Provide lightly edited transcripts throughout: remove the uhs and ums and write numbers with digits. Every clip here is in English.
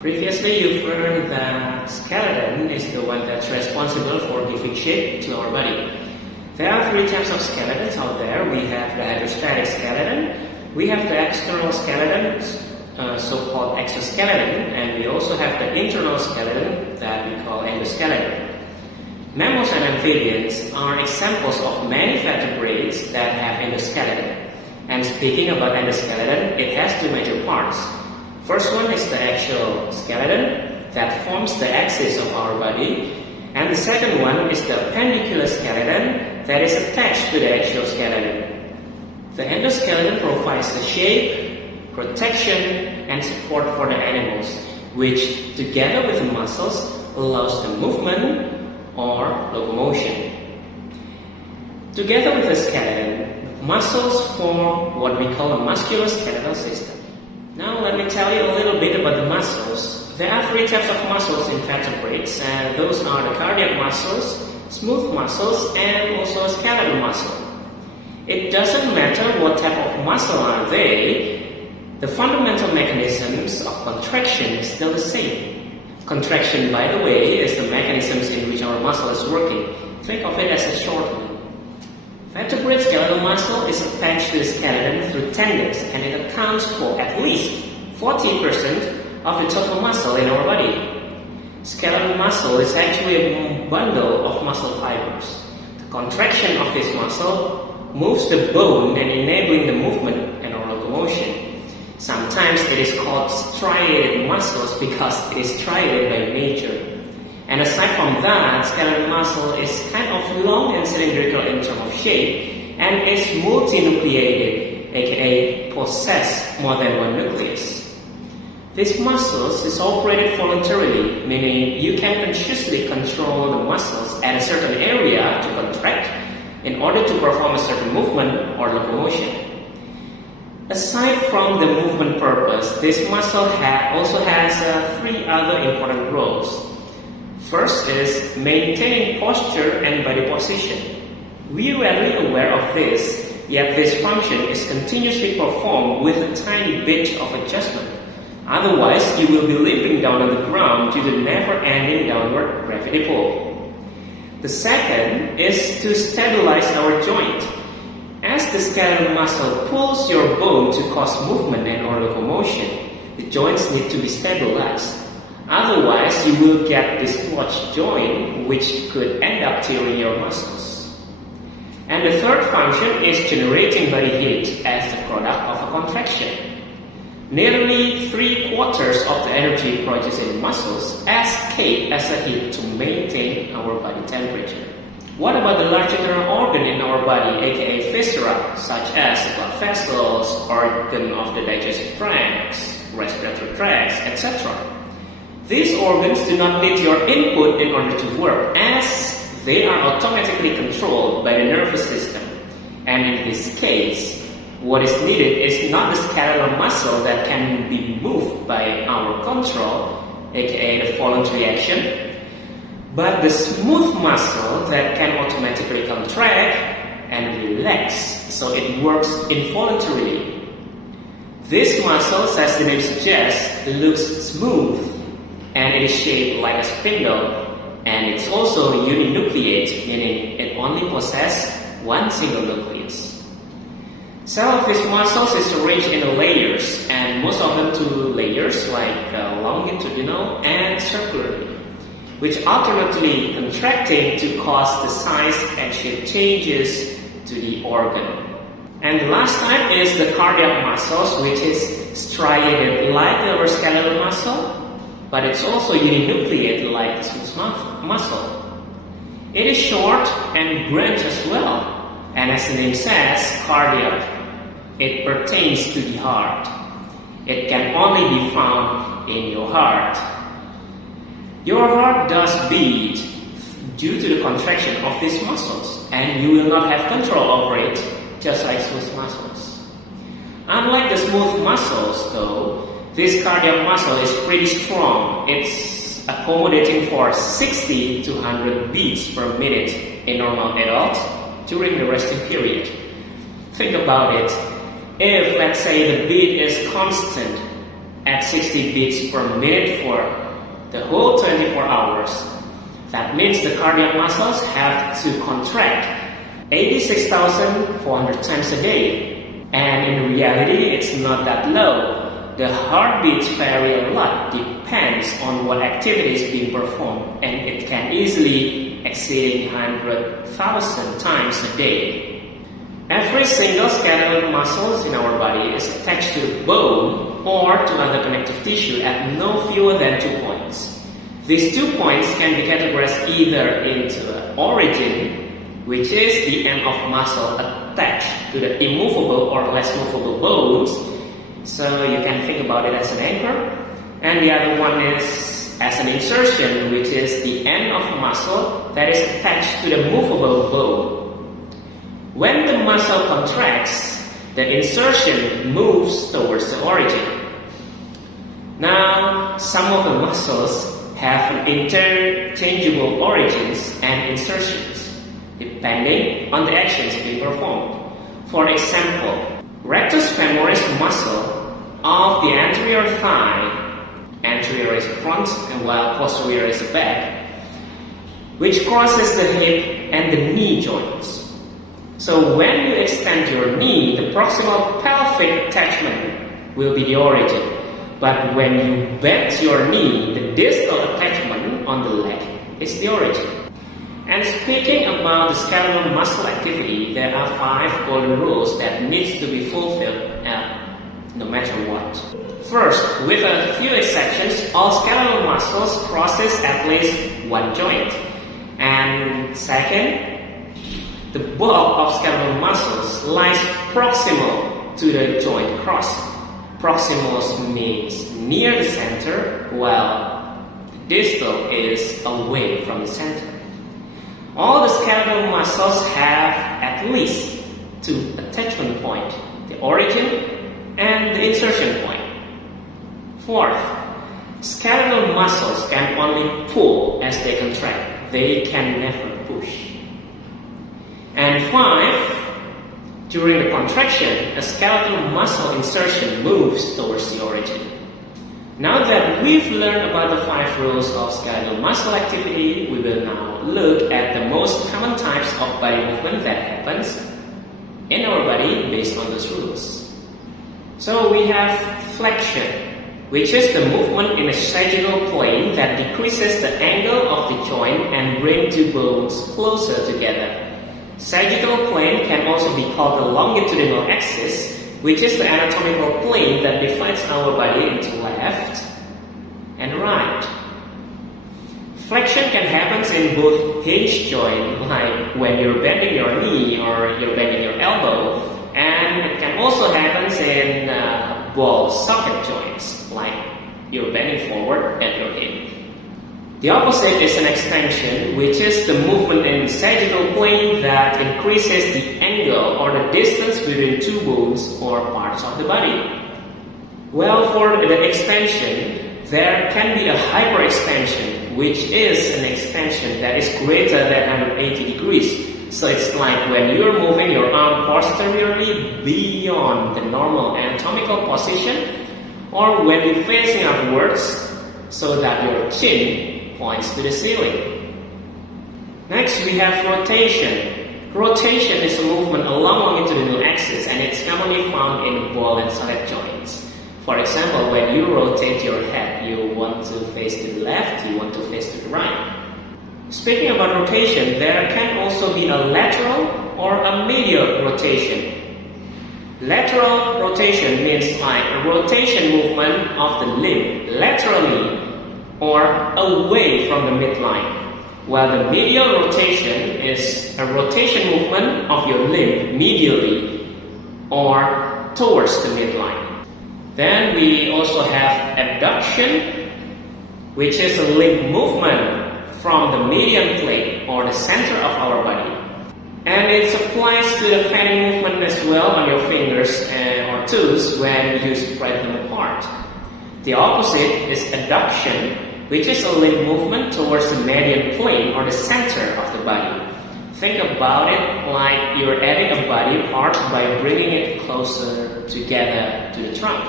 Previously, you've heard that skeleton is the one that's responsible for giving shape to our body. There are three types of skeletons out there. We have the hydrostatic skeleton, we have the external skeleton, so-called exoskeleton, and we also have the internal skeleton that we call endoskeleton. Mammals and amphibians are examples of many vertebrates that have endoskeleton. And speaking about endoskeleton, it has two major parts. First one is the actual skeleton that forms the axis of our body, and the second one is the appendicular skeleton that is attached to the actual skeleton. The endoskeleton provides the shape, protection, and support for the animals, which together with the muscles allows the movement or locomotion. Together with the skeleton, muscles form what we call a musculoskeletal system. Now let me tell you a little bit about the muscles. There are three types of muscles in vertebrates, and those are the cardiac muscles, smooth muscles, and also a skeletal muscle. It doesn't matter what type of muscle are they, the fundamental mechanisms of contraction is still the same. Contraction, by the way, is the mechanisms in which our muscle is working. Think of it as a shortening. Vertebrate skeletal muscle is attached to the skeleton through tendons, and it accounts for at least 40% of the total muscle in our body. Skeletal muscle is actually a bundle of muscle fibers. The contraction of this muscle moves the bone and enabling the movement and our locomotion. Sometimes it is called striated muscles because it is striated by nature. And aside from that, skeletal muscle is kind of long and cylindrical in terms of shape and is multinucleated, aka possess more than one nucleus. These muscles is operated voluntarily, meaning you can consciously control the muscles at a certain area to contract in order to perform a certain movement or locomotion. Aside from the movement purpose, this muscle also has three other important roles. First is maintaining posture and body position. We are rarely aware of this, yet this function is continuously performed with a tiny bit of adjustment. Otherwise, you will be limping down on the ground due to the never-ending downward gravity pull. The second is to stabilize our joint. As the skeletal muscle pulls your bone to cause movement and or locomotion, the joints need to be stabilized. Otherwise, you will get dislodged joint, which could end up tearing your muscles. And the third function is generating body heat as the product of a contraction. Nearly 3/4 of the energy produced in muscles escape as a heat to maintain our body temperature. What about the large internal organ in our body, aka viscera, such as blood vessels, organ of the digestive tract, respiratory tract, etc.? These organs do not need your input in order to work, as they are automatically controlled by the nervous system. And in this case, what is needed is not the skeletal muscle that can be moved by our control, aka the voluntary action, but the smooth muscle that can automatically contract and relax, so it works involuntarily. This muscle, as the name suggests, looks smooth, and it is shaped like a spindle, and it's also uninucleate, meaning it only possesses one single nucleus. Cell of these muscles is arranged in layers, and most of them two layers, like longitudinal and circular, which alternately contracting to cause the size and shape changes to the organ. And the last type is the cardiac muscles, which is striated like our skeletal muscle, but it's also uninucleate like the smooth muscle. It is short and branched as well, and as the name says, cardiac, it pertains to the heart. It can only be found in your heart. Your heart does beat due to the contraction of these muscles, and you will not have control over it, just like smooth muscles. Unlike the smooth muscles, though, this cardiac muscle is pretty strong. It's accommodating for 60 to 100 beats per minute in normal adult during the resting period. Think about it. If, let's say, the beat is constant at 60 beats per minute for the whole 24 hours. That means the cardiac muscles have to contract 86,400 times a day. And in reality, it's not that low. The heartbeats vary a lot, depends on what activity is being performed, and it can easily exceed 100,000 times a day. Every single skeletal muscle in our body is attached to the bone or to other connective tissue at no fewer than 2 points. These 2 points can be categorized either into an origin, which is the end of muscle attached to the immovable or less movable bones. So you can think about it as an anchor. And the other one is as an insertion, which is the end of muscle that is attached to the movable bone. When the muscle contracts, the insertion moves towards the origin. Now, some of the muscles have interchangeable origins and insertions, depending on the actions being performed. For example, rectus femoris muscle of the anterior thigh, anterior is the front and while posterior is the back, which crosses the hip and the knee joints. So when you extend your knee, the proximal pelvic attachment will be the origin. But when you bend your knee, the distal attachment on the leg is the origin. And speaking about the skeletal muscle activity, there are 5 golden rules that needs to be fulfilled no matter what. First, with a few exceptions, all skeletal muscles crosses at least one joint. And second, the bulk of skeletal muscles lies proximal to the joint cross. Proximal means near the center, while distal is away from the center. All the skeletal muscles have at least 2 attachment points, the origin and the insertion point. Fourth, skeletal muscles can only pull as they contract. They can never push. And 5, during the contraction, a skeletal muscle insertion moves towards the origin. Now that we've learned about the 5 rules of skeletal muscle activity, we will now look at the most common types of body movement that happens in our body based on those rules. So we have flexion, which is the movement in a sagittal plane that decreases the angle of the joint and brings 2 bones closer together. Sagittal plane can also be called the longitudinal axis, which is the anatomical plane that divides our body into left and right. Flexion can happen in both hinge joint, like when you're bending your knee or you're bending your elbow, and it can also happen in ball socket joints, like you're bending forward at your hip. The opposite is an extension, which is the movement in the sagittal plane that increases the angle or the distance between 2 bones or parts of the body. Well, for the extension, there can be a hyperextension, which is an extension that is greater than 180 degrees. So it's like when you're moving your arm posteriorly beyond the normal anatomical position, or when you're facing outwards so that your chin points to the ceiling. Next, we have rotation. Rotation is a movement along longitudinal axis, and it's commonly found in ball and socket joints. For example, when you rotate your head, you want to face to the left, you want to face to the right. Speaking about rotation, there can also be a lateral or a medial rotation. Lateral rotation means like a rotation movement of the limb laterally or away from the midline, while the medial rotation is a rotation movement of your limb medially or towards the midline. Then we also have abduction, which is a limb movement from the median plane or the center of our body. And it applies to the fanning movement as well on your fingers or toes when you spread them apart. The opposite is adduction, which is a limb movement towards the median plane or the center of the body. Think about it like you're adding a body part by bringing it closer together to the trunk.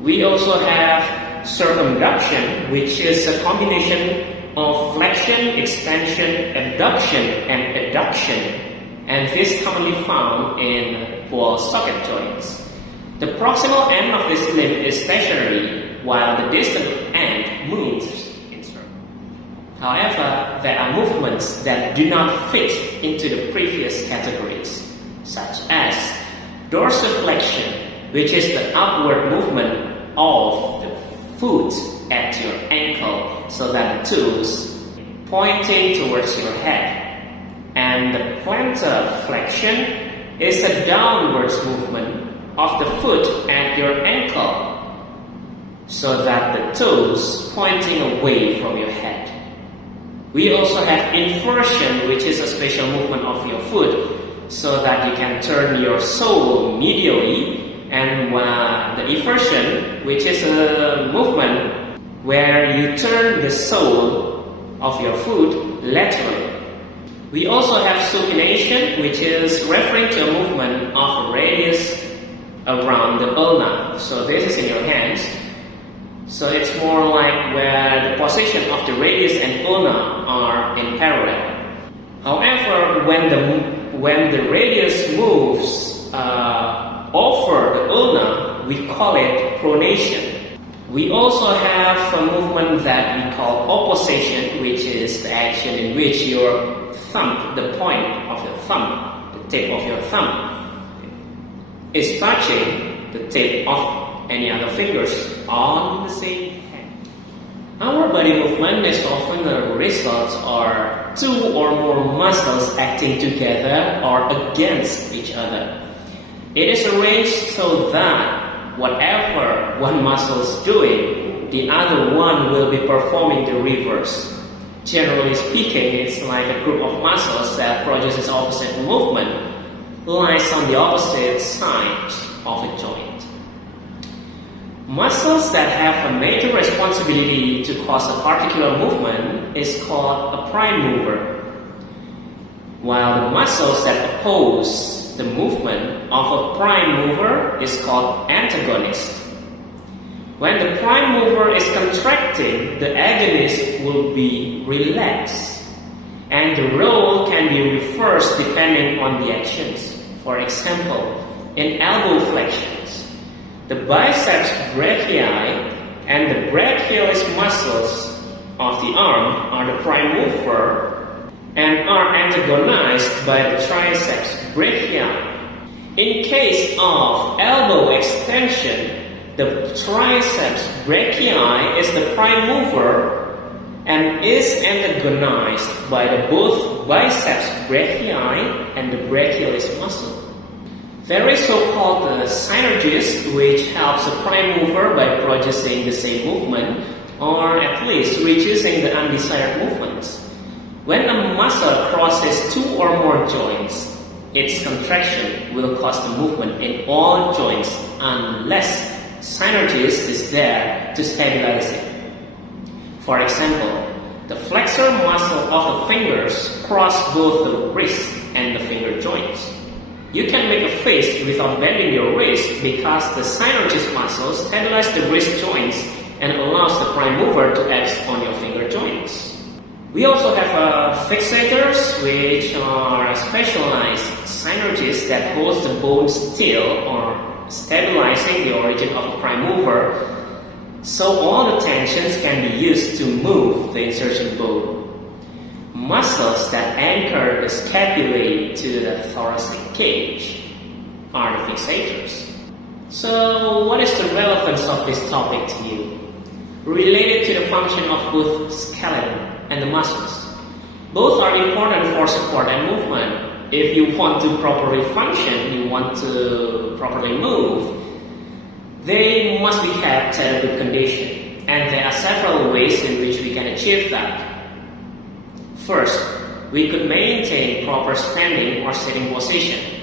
We also have circumduction, which is a combination of flexion, extension, abduction, and adduction, and this is commonly found in wall socket joints. The proximal end of this limb is stationary, while the distal end moves. However, there are movements that do not fit into the previous categories, such as dorsiflexion, which is the upward movement of the foot at your ankle so that the toes pointing towards your head. And the plantar flexion is a downwards movement of the foot at your ankle so that the toes pointing away from your head. We also have inversion, which is a special movement of your foot so that you can turn your sole medially, and the eversion, which is a movement where you turn the sole of your foot laterally. We also have supination, which is referring to a movement of a radius around the ulna. So this is in your hands. So it's more like where the position of the radius and ulna are in parallel. However, when the radius moves over the ulna, we call it pronation. We also have a movement that we call opposition, which is the action in which your thumb, the point of your thumb, the tip of your thumb, is touching the tip of any other fingers on the same hand. Our body movement is often a result of two or more muscles acting together or against each other. It is arranged so that whatever one muscle is doing, the other one will be performing the reverse. Generally speaking, it's like a group of muscles that produces opposite movement lies on the opposite side of a joint. Muscles that have a major responsibility to cause a particular movement is called a prime mover, while the muscles that oppose the movement of a prime mover is called antagonist. When the prime mover is contracting, the agonist will be relaxed, and the role can be reversed depending on the actions. For example, in elbow flexions, the biceps brachii and the brachialis muscles of the arm are the prime mover and are antagonized by the triceps brachii. In case of elbow extension, the triceps brachii is the prime mover and is antagonized by the both biceps brachii and the brachialis muscle. There is so-called synergist, which helps the prime mover by producing the same movement or at least reducing the undesired movements. When a muscle crosses two or more joints, its contraction will cause the movement in all joints unless synergist is there to stabilize it. For example, the flexor muscle of the fingers cross both the wrist and the finger joints. You can make a fist without bending your wrist because the synergist muscle stabilizes the wrist joints and allows the prime mover to act on your finger joints. We also have fixators, which are specialized synergists that holds the bone still or stabilizing the origin of a prime mover, so all the tensions can be used to move the insertion bone. Muscles that anchor the scapulae to the thoracic cage are the fixators. So what is the relevance of this topic to you? Related to the function of both skeleton and the muscles. Both are important for support and movement. If you want to properly function, you want to properly move, they must be kept at a good condition. And there are several ways in which we can achieve that. First, we could maintain proper standing or sitting position.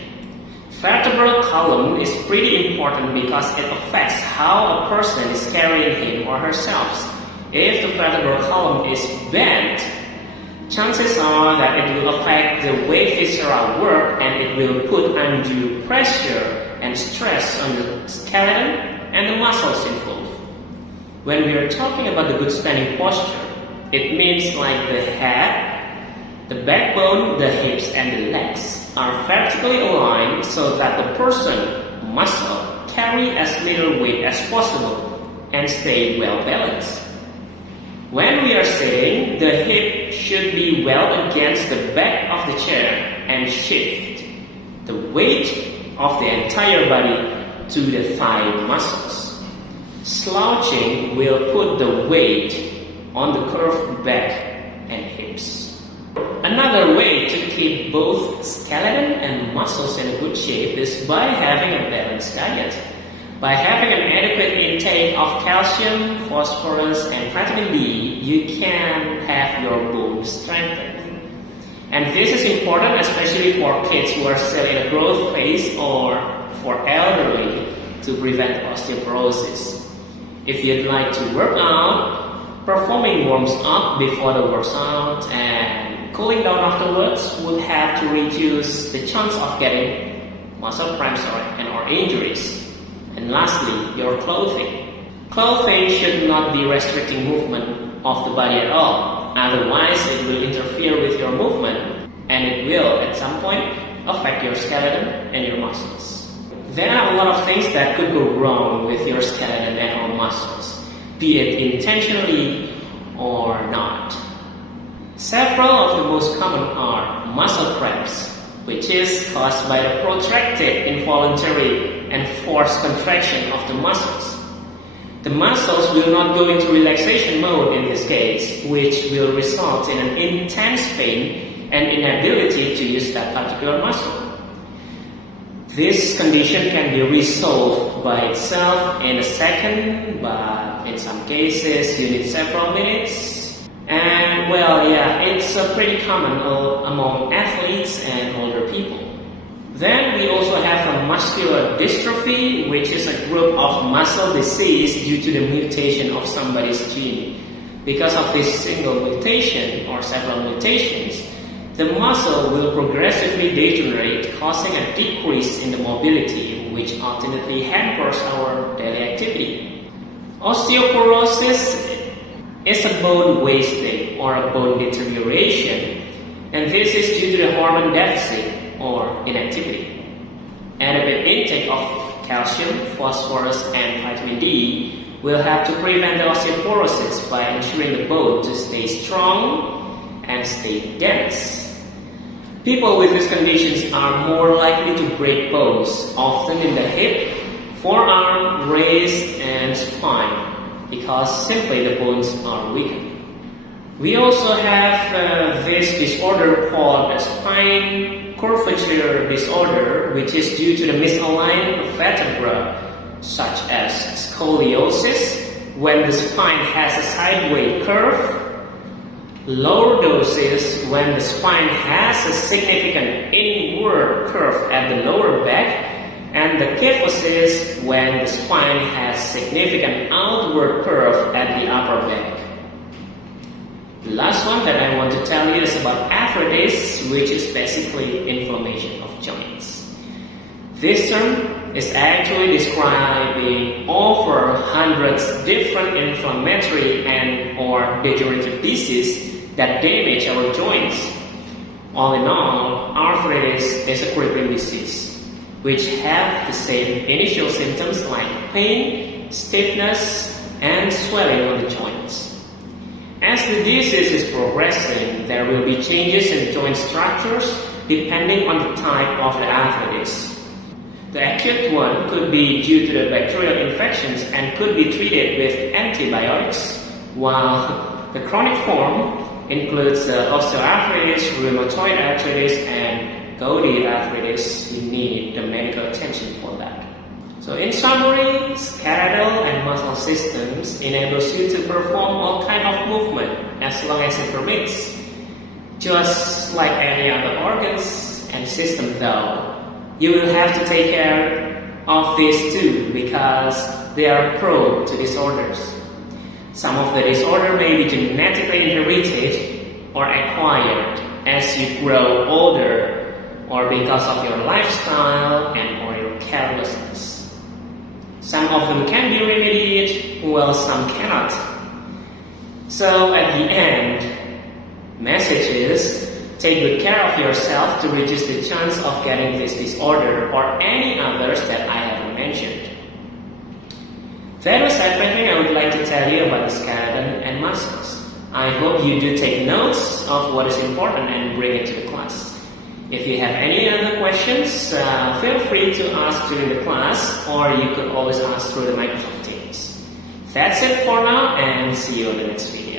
Vertebral column is pretty important because it affects how a person is carrying him or herself. If the vertebral column is bent, chances are that it will affect the way viscera work and it will put undue pressure and stress on the skeleton and the muscles involved. When we are talking about the good standing posture, it means like the head, the backbone, the hips, and the legs are vertically aligned so that the person, muscle, carry as little weight as possible and stay well balanced. When we are sitting, the hip should be well against the back of the chair and shift the weight of the entire body to the thigh muscles. Slouching will put the weight on the curved back and hips. Another way to keep both skeleton and muscles in a good shape is by having a balanced diet. By having an adequate intake of calcium, phosphorus, and vitamin D, you can have your bones strengthened. And this is important especially for kids who are still in a growth phase or for elderly to prevent osteoporosis. If you'd like to work out, performing warms up before the workout and cooling down afterwards would help to reduce the chance of getting muscle cramps or injuries. And lastly, your clothing. Clothing should not be restricting movement of the body at all. Otherwise, it will interfere with your movement and it will, at some point, affect your skeleton and your muscles. There are a lot of things that could go wrong with your skeleton and or muscles, be it intentionally or not. Several of the most common are muscle cramps, which is caused by the protracted, involuntary, and forced contraction of the muscles. The muscles will not go into relaxation mode in this case, which will result in an intense pain and inability to use that particular muscle. This condition can be resolved by itself in a second, but in some cases you need several minutes. And well, yeah, it's pretty common among athletes and older people. Then we also have a muscular dystrophy, which is a group of muscle disease due to the mutation of somebody's gene. Because of this single mutation or several mutations, the muscle will progressively degenerate, causing a decrease in the mobility, which ultimately hampers our daily activity. Osteoporosis is a bone wasting or a bone deterioration, and this is due to the hormone deficit or inactivity. Adequate intake of calcium, phosphorus, and vitamin D will help to prevent the osteoporosis by ensuring the bone to stay strong and stay dense. People with these conditions are more likely to break bones, often in the hip, forearm, wrist, and spine, because simply the bones are weakened. We also have this disorder called a spine curvature disorder, which is due to the misaligned vertebra, such as scoliosis, when the spine has a sideways curve, lordosis, when the spine has a significant inward curve at the lower back, and the kyphosis, when the spine has significant outward curve at the upper back. The last one that I want to tell you is about arthritis, which is basically inflammation of joints. This term is actually describing over hundreds different inflammatory and or degenerative diseases that damage our joints. All in all, arthritis is a crippling disease, which have the same initial symptoms like pain, stiffness, and swelling on the joints. As the disease is progressing, there will be changes in joint structures depending on the type of the arthritis. The acute one could be due to the bacterial infections and could be treated with antibiotics, while the chronic form includes osteoarthritis, rheumatoid arthritis, and gouty arthritis. You need the medical attention for that. So in summary, skeletal and muscle systems enables you to perform all kind of movement as long as it permits. Just like any other organs and system though, you will have to take care of these too because they are prone to disorders. Some of the disorder may be genetically inherited or acquired as you grow older or because of your lifestyle and or your carelessness. Some of them can be remedied, while some cannot. So at the end, message is, take good care of yourself to reduce the chance of getting this disorder or any others that I haven't mentioned. That was everything I would like to tell you about the skeleton and muscles. I hope you do take notes of what is important and bring it to the class. If you have any other questions, feel free to ask during the class, or you could always ask through the Microsoft Teams. That's it for now, and see you in the next video.